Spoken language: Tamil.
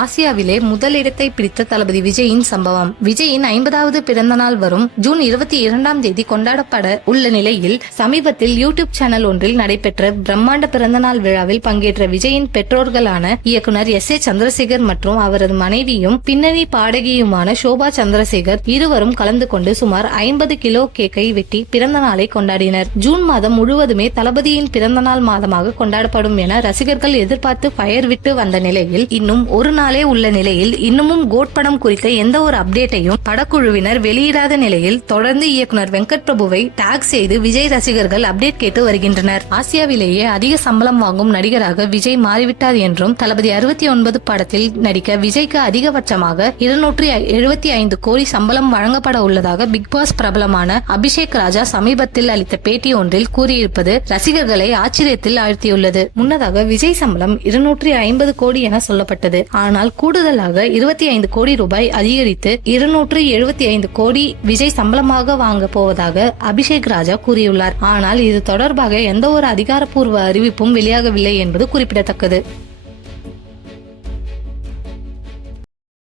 ஆசியாவிலே முதலிடத்தை பிடித்த தளபதி விஜயின் சம்பவம். விஜயின் 50வது பிறந்த நாள் வரும் ஜூன் 22 கொண்டாடப்பட உள்ள நிலையில் சமீபத்தில் யூடியூப் சேனல் ஒன்றில் நடைபெற்ற பிரம்மாண்ட பிறந்தநாள் விழாவில் பங்கேற்ற விஜயின் பெற்றோர்களான இயக்குனர் S.A. சந்திரசேகர் மற்றும் அவரது மனைவியும் பின்னணி பாடகியுமான ஷோபா சந்திரசேகர் இருவரும் கலந்து கொண்டு சுமார் 50 கிலோ கேக்கை வெட்டி பிறந்த நாளை கொண்டாடினர். ஜூன் மாதம் முழுவதுமே தளபதியின் பிறந்தநாள் மாதமாக கொண்டாடப்படும் என ரசிகர்கள் எதிர்பார்த்து ஃபயர் விட்டு வந்த நிலையில் இன்னும் ஒரு நாளே உள்ள நிலையில் இன்னமும் கோட் படம் குறித்த எந்த ஒரு அப்டேட்டையும் படக்குழுவினர் வெளியிடாத நிலையில் தொடர்ந்து இயக்குனர் வெங்கட் பிரபுவை டாக் செய்து விஜய் ரசிகர்கள் அப்டேட் கேட்டு வருகின்றனர். ஆசியாவிலேயே அதிக சம்பளம் வாங்கும் நடிகராக விஜய் மாறிவிட்டார் என்றும் தளபதி 69 படத்தில் நடிக்க விஜய்க்கு அதிகபட்சமாக 275 கோடி சம்பளம் வழங்கப்பட உள்ளதாக பிக் பாஸ் பிரபலமான அபிஷேக் ராஜா சமீபத்தில் அளித்த பேட்டி ஒன்றில் கூறியிருப்பது ரசிகர்களை ஆச்சரியத்தில் ஆழ்த்தியுள்ளது. முன்னதாக விஜய் சம்பளம் 250 கோடி என சொல்லப்பட்டது. ஆனால் கூடுதலாக 25 கோடி ரூபாய் அதிகரித்து 275 கோடி விஜய் சம்பளமாக வாங்க போவதாக அபிஷேக் ராஜா கூறியுள்ளார். ஆனால் இது தொடர்பாக எந்த ஒரு அதிகாரப்பூர்வ அறிவிப்பும் வெளியாகவில்லை என்பது குறிப்பிடத்தக்கது.